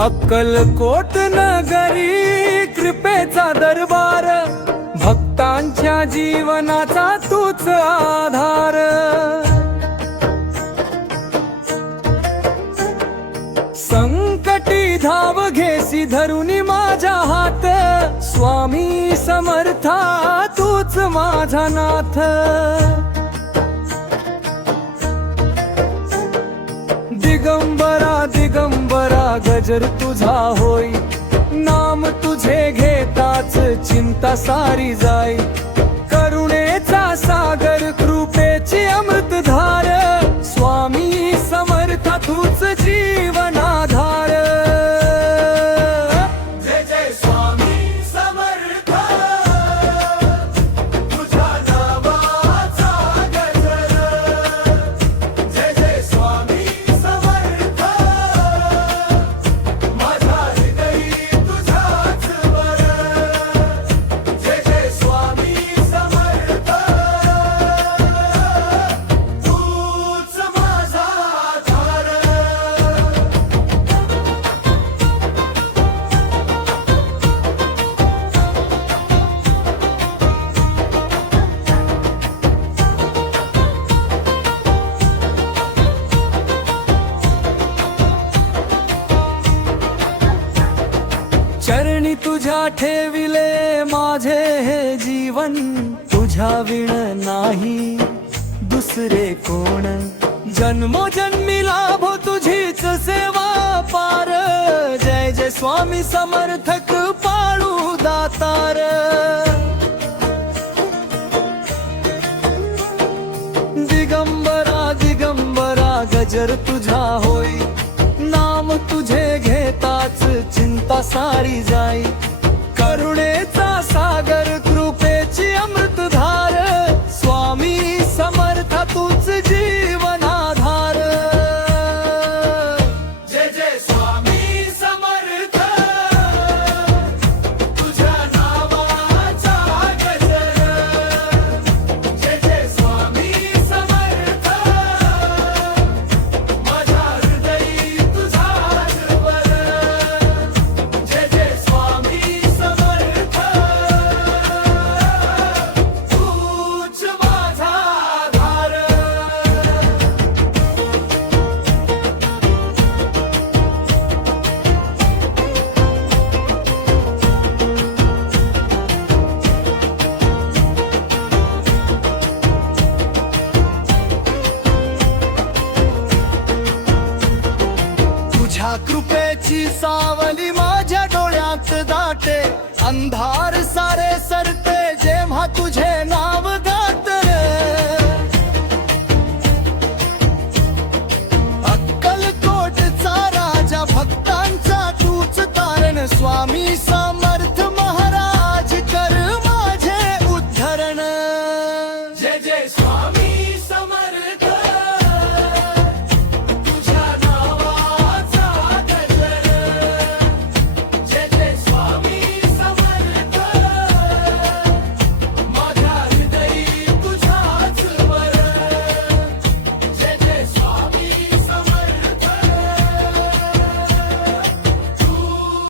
अक्कलकोट नगरी कृपेचा दरबार, भक्तांच्या जीवनाचा तूच आधार। संकटी धाव घेसी धरुनी माझा हात, स्वामी समर्था तूच माझा नाथ। दिगंबरा दिगंबरा गजर तुझा होई, नाम तुझे घेताच चिंता सारी जाई। करुणेचा सागर कृपेची अमृतधार, स्वामी समर्थ तूच जीवनाधार। जय जय स्वामी समर्थ, तुझ्या नावाचा गजर। जय जय स्वामी समर्थ, माझ्या हृदयी तुझाच वर। जय जय स्वामी समर्थ, तूच माझा आधार। चरणी तुझ्या ठेविले माझे हे जीवन, तुझ्या विण नाही दुसरे कोण। जन्मोजन्मी लाभो तुझीच सेवा पार, जय जय स्वामी समर्थ कृपाळू दातार। दिगंबरा दिगंबरा गजर तुझा होई, नाम तुझे घेताच चिंता सारी जाई। करुणेचा सागर कृपेची अमृतधार, स्वामी समर्थ तूच जीवनाधार। जय जय स्वामी समर्थ, तुझ्या नावाचा गजर। जय जय स्वामी समर्थ, माझ्या हृदयी तुझाच वर। जय जय स्वामी समर्थ, तूच माझा आधार। तुझ्या कृपेची सावली माझ्या डोळ्यात दाटे, अंधार सारे सरते